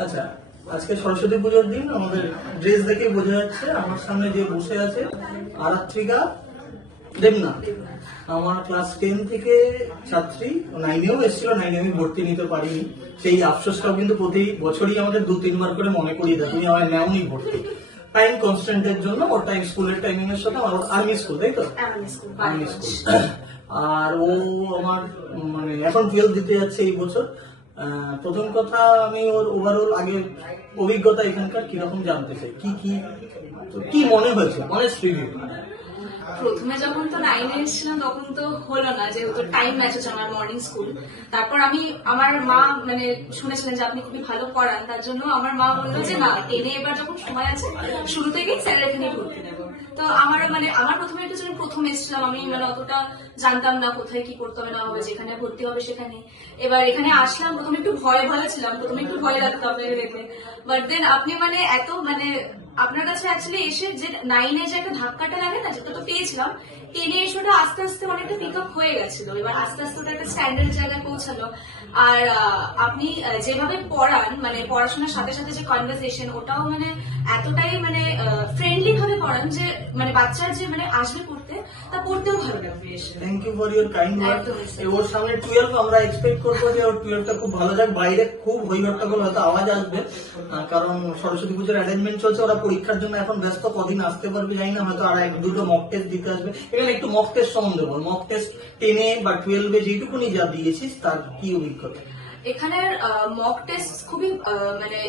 আচ্ছা, আজকে সরস্বতী পুজোর দিন। আমাদের ড্রেস দেখে বোঝা যাচ্ছে আমার সামনে যে বসে আছে আরাত্রিকা দেবনাথ, আমার ক্লাস 10 থেকে ছাত্রী। 9-এও এসেছিল, 9-এ আমি ভর্তি নিতে পারিনি। সেই আফসোসটাও কিন্তু প্রতি বছরই আমাদের 2-3 বার করে মনে করিয়ে দেয়, তুমি আমার নেওনি ভর্তি। টাইম কনস্ট্যান্টের জন্য ওর টাইম, স্কুলের টাইমিং এর সাথে আমার আর্মি স্কুল, তাই তো? Army school. আর ও আমার মানে এখন 12 দিতে যাচ্ছে এই বছর। প্রথম কথা, আমি ওর ওভারঅল আগে অভিজ্ঞতা এখানকার কিরকম জানতে চাই, কি কি কি মনে হয়েছে, অনেস্ট রিভিউ। প্রথমে যখন তো 9-এ এসেছিলাম তখন তো হলো না, যেহেতু টাইম ম্যাচ হচ্ছে আমার মর্নিং স্কুল। তারপর আমার মা মানে শুনেছিলেন যে আপনি খুবই ভালো পড়ান, তার জন্য আমার মা বললো যে না, 10-এ এবার যখন সময় আছে শুরু থেকেই স্যারের এখানে ভর্তি নেবো। তো আমার প্রথমে একটু যখন প্রথম এসেছিলাম, আমি মানে অতটা জানতাম না কোথায় কি করতে হবে না হবে, যেখানে ভর্তি হবে সেখানে। এবার এখানে আসলাম, প্রথমে একটু ভয় ছিলাম, প্রথমে একটু ভয় লাগতো আপনাকে দেখে। বাট দেন আপনি মানে এত মানে আপনার কাছে অ্যাকচুয়ালি এসে যে 9-এ যে একটা ধাক্কাটা লাগে না, যেটা তো পেয়েছিলাম, 10-এ এসে ওটা আস্তে আস্তে অনেকটা পিক আপ হয়ে গেছিল। এবার আস্তে আস্তে ওটা একটা স্ট্যান্ডার্ড জায়গায় পৌঁছালো। আর আপনি যেভাবে পড়ান, মানে পড়াশোনার সাথে সাথে যে কনভারসেশন, ওটাও মানে এতটাই মানে ফ্রেন্ডলি ভাবে পড়ান যে মানে বাচ্চার যে মানে আসবে পড়তে, তা পড়তেও ভালো লাগবে এসে। Thank you for your kind word. ওর সামনে 12, আমরা এক্সপেক্ট করবো যে ওর 12টা খুব ভালো যাক। বাইরে খুব হইহট্টগোল হয়তো আওয়াজ আসবে, কারণ সরস্বতী পুজোর অ্যারেঞ্জমেন্ট চলছে, ওরা পরীক্ষার জন্য এখন ব্যস্ত। কদিন আসতে পারবে জানি না, হয়তো আর 1-2টো মক টেস্ট দিতে আসবে। এখানে একটু মক টেস্ট সম্বন্ধে বল। মক টেস্ট 10-এ বা 12-এ যেটুকুনি যা দিয়েছিস তার কি অভিজ্ঞতা? এখানের মক টেস্ট খুবই মানে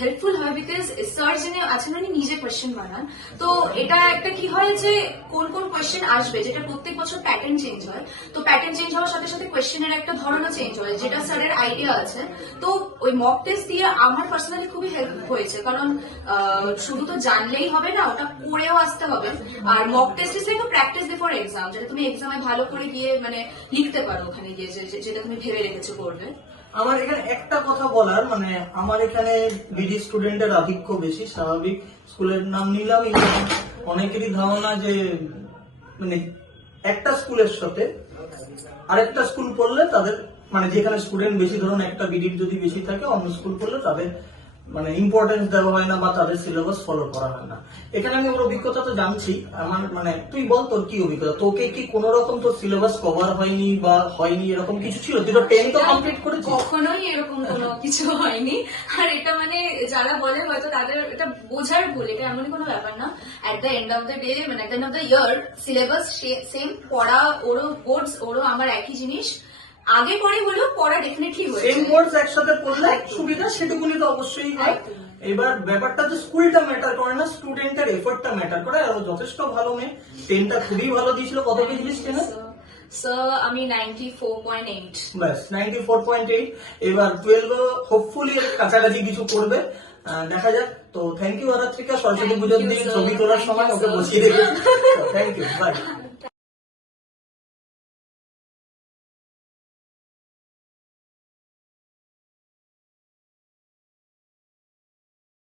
হেল্পফুল হয়, বিকজ স্যার যিনি আছেন উনি নিজে কোয়েশ্চেন বানান। তো এটা একটা কি হয় যে কোন কোন কোয়েশ্চেন আসবে, যেটা প্রত্যেক বছর প্যাটার্ন চেঞ্জ হয়। তো প্যাটার্ন চেঞ্জ হওয়ার সাথে সাথে কোয়েশ্চেনের একটা ধরনও চেঞ্জ হয়, যেটা স্যারের আইডিয়া আছে। তো ওই মক টেস্ট দিয়ে আমার পার্সোনালি খুবই হেল্প হয়েছে, কারণ শুধু তো জানলেই হবে না, ওটা করেও আসতে হবে। আর mock test is like practice before exam, যেটা তুমি এক্সামে ভালো করে গিয়ে মানে লিখতে পারো ওখানে গিয়ে, যেটা তুমি ভেবে রেখেছো করবে। আমার এখানে একটা কথা বলার, মানে আমার এখানে বিডি স্টুডেন্টের আধিক্য বেশি, স্বাভাবিক। স্কুলের নাম নিলাম, অনেকেরই ধারণা যে মানে একটা স্কুলের সাথে আরেকটা স্কুল পড়লে তাদের মানে যেখানে স্টুডেন্ট বেশি, ধরুন একটা বিডির যদি বেশি থাকে, অন্য স্কুল পড়লে তাদের মানে ইম্পর্টেন্স দেওয়া হয় না বা তাদের সিলেবাস ফলো করা হয় না। এখানে আমি ওর অভিজ্ঞতা তো জানছি। আমার মানে তুই বল তোর কি অভিজ্ঞতা, তোকে কি কোন রকম তোর সিলেবাস কভার হয়নি বা হয়নি এরকম কিছু ছিল? তুই তো 10 তো কমপ্লিট করেছিস। কখনোই এরকম কোনো কিছু হয়নি। আর এটা মানে যারা বলে হয়তো তাদের এটা বোঝার ভুল, এটা এমনই কোনো ব্যাপার না। At the end of the day, মানে at the end of the year, syllabus same, পড়া ওরও বোর্ডস ওরও আমার একই জিনিস। আগে পরে হলেও পড়া ডেফিনেটলি হয়েছে। সেম কোর্স একসাথে পড়লে সুবিধা, সেটুকুনি তো অবশ্যই হয়। এবার ব্যাপারটা যে স্কুলটা ম্যাটার করে না, স্টুডেন্টের এফোর্টটা ম্যাটার করে। আর যথেষ্ট ভালো মেয়ে, 10টা খুবই ভালো দিয়েছিল। কত পেয়েছিলিস 10-এ? স্যার আমি 94.8। ব্যাস, 94.8। এবার 12 হোপফুলি এর কাছাকাছি কিছু করবে, দেখা যাক। তো থ্যাংক ইউ আরাত্রিকা, সরস্বতী পুজোর দিন ছবি তোলার সময় ওকে বসিয়ে রেখেছি। Thank you, by.